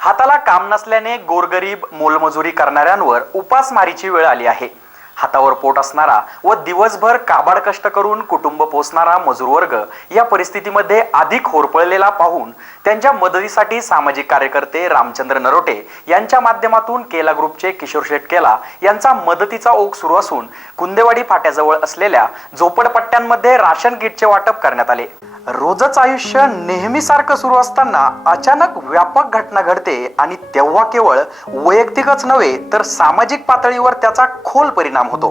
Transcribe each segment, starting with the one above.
हाताला काम नसल्याने गोरगरीब मोलमजुरी करणाऱ्यांवर उपासमारीची वेळ आली आहे. हातावर पोट असणारा व दिवसभर काबाड कष्ट करून कुटुंब पोसणारा मजूर वर्ग या परिस्थितीमध्ये अधिक होरपळलेला पाहून त्यांच्या मदतीसाठी सामाजिक कार्यकर्ते रामचंद्र नरोटे यांच्या माध्यमातून केला ग्रुपचे किशोर शेटकेला यांचा मदतीचा ओघ सुरू असून कुंदेवाडी फाट्याजवळ असलेल्या झोपडपट्ट्यांमध्ये राशन किटचे वाटप करण्यात आले. रोजच आयुष्य नेहमीसारखं सुरू असताना अचानक व्यापक घटना घडते आणि तेव्हा केवळ वैयक्तिकच नव्हे तर सामाजिक पातळीवर त्याचा खोल परिणाम होतो.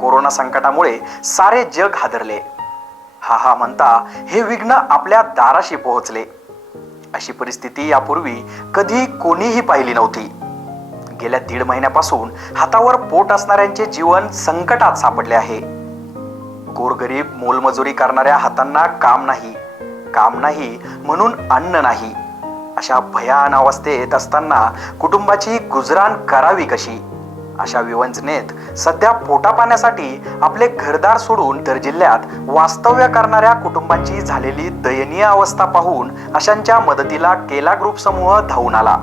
कोरोना संकटामुळे सारे जग हादरले. हा हा म्हणता हे विघ्न आपल्या दाराशी पोहोचले. अशी परिस्थिती यापूर्वी कधी कोणीही पाहिली नव्हती. गेल्या दीड महिन्यापासून हातावर पोट असणाऱ्यांचे जीवन संकटात सापडले आहे. गोरगरीब मोलमजुरी करणाऱ्या हातांना काम नाही. काम नाही म्हणून अन्न नाही. अशा भयान अवस्थेत असताना कुटुंबाची गुजराण करावी कशी? अशा विवंचनेत सध्या पोटापाण्यासाठी आपले घरदार सोडून तर जिल्ह्यात वास्तव्य करणाऱ्या कुटुंबांची झालेली दयनीय अवस्था पाहून अशांच्या मदतीला केला ग्रुप समूह धावून आला.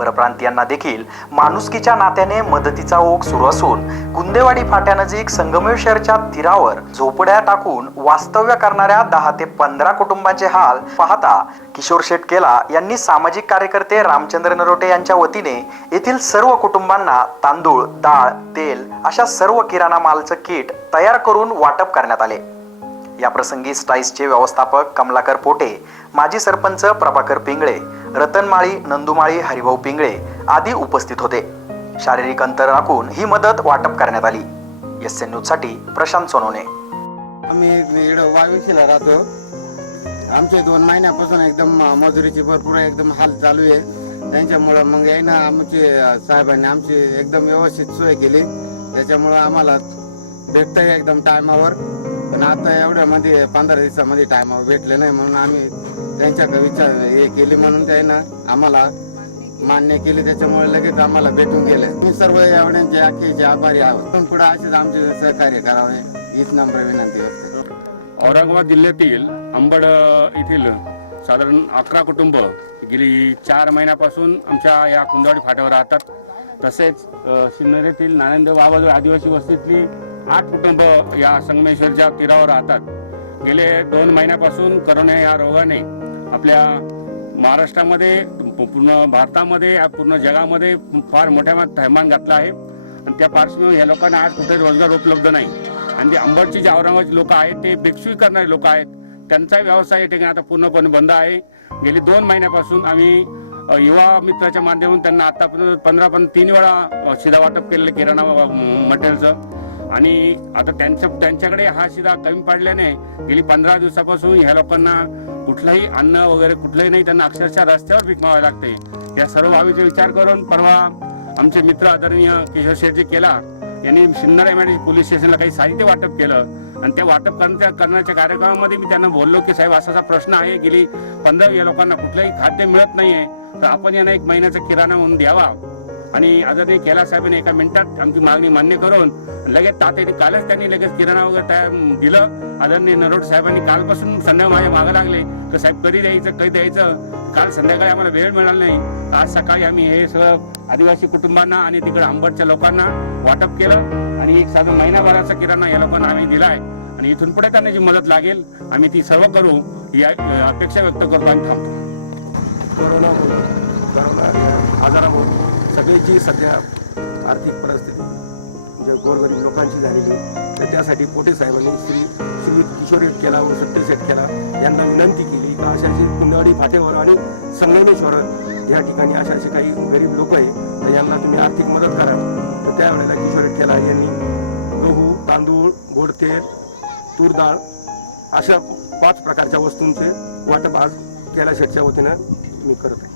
परप्रांतीयांना देखील माणुसकीच्या नात्याने मदतीचा ओघ सुरू असून गुंदेवाडी फाट्यानजीक संगमेश्वरच्या तीरावर झोपड्या टाकून वास्तव्य करणाऱ्या दहा ते पंधरा कुटुंबांचे हाल पाहता किशोर शेटकेला यांनी सामाजिक कार्यकर्ते रामचंद्र नरोटे यांच्या वतीने येथील सर्व कुटुंबांना तांदूळ डाळ तेल अशा सर्व किराणा मालचं किट तयार करून वाटप करण्यात आले. या प्रसंगी स्टाईसचे व्यवस्थापक कमलाकर पोटे माजी सरपंच प्रभाकर पिंगळे रतनमाळी नंदुमाळी हरिभाऊ पिंगळे आदी उपस्थित होते. शारीरिक अंतर राखून ही मदत वाटप करण्यात आली. एस एन न्यूजसाठी प्रशांत सोनवणे. आम्ही इकडं वावीशीला राहतो. आमचे दोन महिन्यापासून एकदम मजुरीची भरपूर एकदम हाल चालू आहे. त्यांच्यामुळं मग ना आमचे साहेबांनी आमची एकदम व्यवस्थित सोय केली. त्याच्यामुळं आम्हाला भेटतंय एकदम टायमावर. पण आता एवढ्यामध्ये पंधरा दिवसामध्ये टायमावर भेटले नाही म्हणून आम्ही त्यांच्याकडे विचार हे केली म्हणून त्यानं आम्हाला मान्य केले. त्याच्यामुळे लगेच आम्हाला भेटून गेले. मी सर्व एवढ्यांचे अखेरचे आभारी आहोत. पण पुढे असेच आमचे सहकार्य करावे. हीच नम्र विनंती असते औरंगाबाद जिल्ह्यातील अंबड येथील साधारण अकरा कुटुंब गेली चार महिन्यापासून आमच्या या कुंदवाडी फाट्यावर राहतात. तसेच अ, सिन्नर येथील नारायणदेव बाबाजवळ आदिवासी वस्तीतली आठ कुटुंब या संगमेश्वरच्या तीरावर राहतात. गेले दोन महिन्यापासून करोना या रोगाने आपल्या महाराष्ट्रामध्ये पूर्ण भारतामध्ये या पूर्ण जगामध्ये फार मोठ्या थैमान घातला आहे. आणि त्या पार्श्वभूमीवर या लोकांना आज कुठे रोजगार उपलब्ध नाही. आणि जे अंबडची जे औरंगाबादची लोक आहेत ते भिक्षुक करणारे लोक आहेत त्यांचा व्यवसाय या ठिकाणी आता पूर्णपणे बंद आहे. गेली दोन महिन्यापासून आम्ही युवा मित्राच्या माध्यमातून त्यांना आतापर्यंत पंधरा पण तीन वेळा शिधावाटप शिधा वाटप केलेलं किराणा मटेरियलचं. आणि आता त्यांच्या त्यांच्याकडे हा शिधा कमी पडल्याने गेली पंधरा दिवसापासून ह्या लोकांना कुठलंही अन्न वगैरे कुठलंही नाही त्यांना अक्षरशः रस्त्यावर भीक मागावी लागते. या सर्व बाबीचा विचार करून परवा आमचे मित्र आदरणीय किशोर शेठजी केला. यांनी सिन्नर एम पोलीस स्टेशनला काही साहित्य वाटप केलं. आणि ते वाटप करण्याच्या करण्याच्या कार्यक्रमामध्ये मी त्यांना बोललो की साहेब असा असा प्रश्न आहे. गेली पंधरा या लोकांना कुठलंही खाद्य मिळत नाहीये. तर आपण यांना एक महिन्याचा किराणा म्हणून द्यावा. आणि आदरणीय कैलास साहेबांनी एका मिनिटात आमची मागणी मान्य करून लगेच तात्याने कालच त्यांनी लगेच किराणा वगैरे तयार दिलं. आदरणीय नरोड साहेबांनी कालपासून संध्याकाळ माझ्या मागं लागले. तर साहेब कधी द्यायचं कधी द्यायचं? काल संध्याकाळी आम्हाला वेळ मिळाला नाही. आज सकाळी आम्ही हे सगळं आदिवासी कुटुंबांना आणि तिकडे आंबटच्या लोकांना वाटप केलं. आणि एक साधारण महिनाभराचा किराणा या लोकांना आम्ही दिलाय. आणि इथून पुढे त्यांना जी मदत लागेल आम्ही ती सर्व करू ही अपेक्षा व्यक्त करतो आणि थांबतो. आजारामुळे. कोरोना जी सध्या आर्थिक परिस्थिती जे गोरगरीब लोकांची झालेली तर त्यासाठी पोटे साहेबांनी श्री श्री किशोर केला व सत्य शेठ केला यांना विनंती केली. का अशा कुंडवाडी फाटेवर आणि संगमेश्वर या ठिकाणी अशा असे काही गरीब लोक आहे तर यांना तुम्ही आर्थिक मदत करा. तर त्यावेळेला किशोर केला यांनी गहू तांदूळ गोडतेल तूर डाळ अशा पाच प्रकारच्या वस्तूंचे वाटप आज केला शेठच्या वतीनं मी करत आहे